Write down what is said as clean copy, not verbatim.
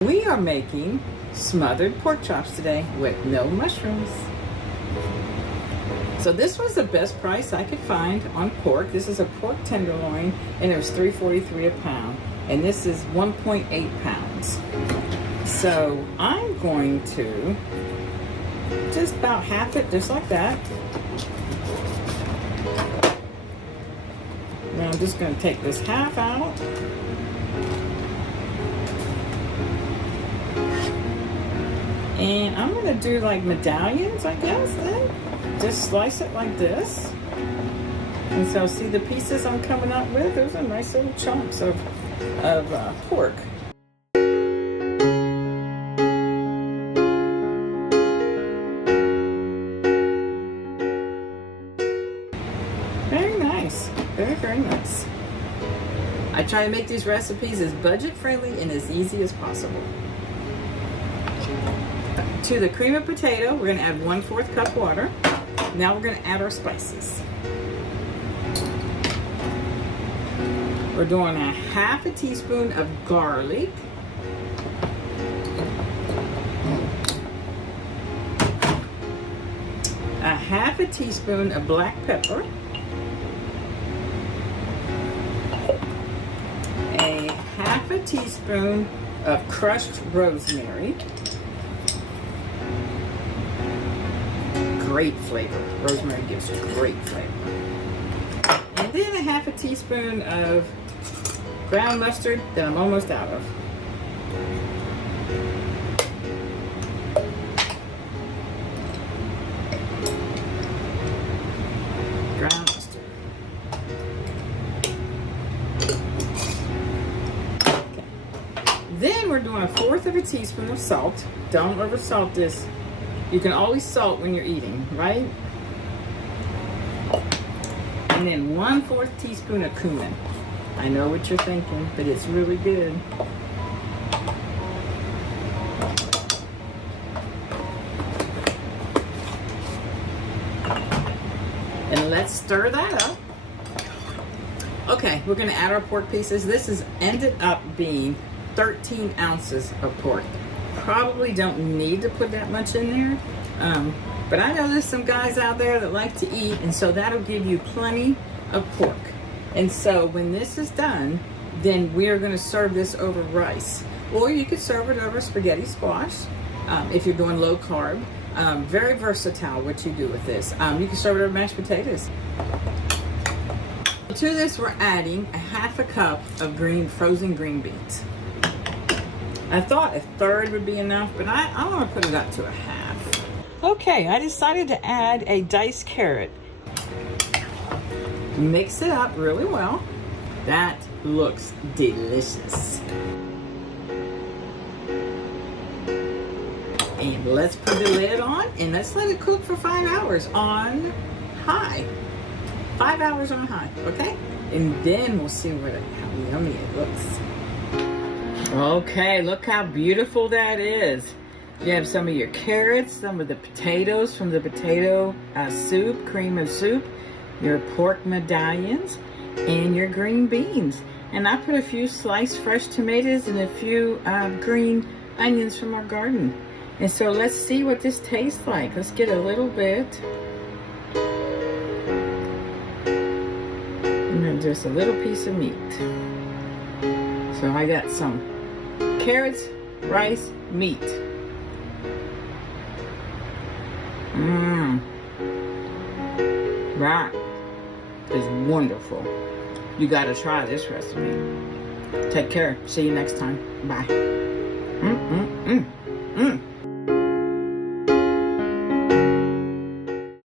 We are making smothered pork chops today with no mushrooms. So this was the best price I could find on pork. This is a pork tenderloin and it was $3.43 a pound. And this is 1.8 pounds. So I'm going to just about half it, just like that. Now I'm just going to take this half out. And I'm going to do like medallions, I guess, then. Just slice it like this. And so see the pieces I'm coming up with? Those are nice little chunks of pork. Very nice. Very, very nice. I try to make these recipes as budget friendly and as easy as possible. To the cream of potato, we're going to add 1/4 cup water. Now we're going to add our spices. We're doing a half a teaspoon of garlic. A half a teaspoon of black pepper. A half a teaspoon of crushed rosemary. Great flavor. Rosemary gives great flavor. And then a half a teaspoon of ground mustard that I'm almost out of. Ground mustard. Okay. Then we're doing 1/4 of a teaspoon of salt. Don't over salt this. You can always salt when you're eating, right? And then 1/4 teaspoon of cumin. I know what you're thinking, but it's really good. And let's stir that up. Okay, we're gonna add our pork pieces. This has ended up being 13 ounces of pork. Probably don't need to put that much in there, but I know there's some guys out there that like to eat, and so that'll give you plenty of pork. And so when this is done, then we're going to serve this over rice, or you could serve it over spaghetti squash if you're doing low carb. Very versatile what you do with this. You can serve it over mashed potatoes. To this, we're adding a half a cup of frozen green beans. I thought 1/3 would be enough, but I want to put it up to a half. Okay, I decided to add a diced carrot. Mix it up really well. That looks delicious. And let's put the lid on and let's let it cook for 5 hours on high. 5 hours on high, okay? And then we'll see how yummy it looks. Okay, look how beautiful that is. You have some of your carrots, some of the potatoes from the potato soup, cream of soup, your pork medallions, and your green beans. And I put a few sliced fresh tomatoes and a few green onions from our garden. And so let's see what this tastes like. Let's get a little bit. And then just a little piece of meat. So I got some carrots, rice, meat. That is wonderful. You gotta try this recipe. Take care. See you next time. Bye.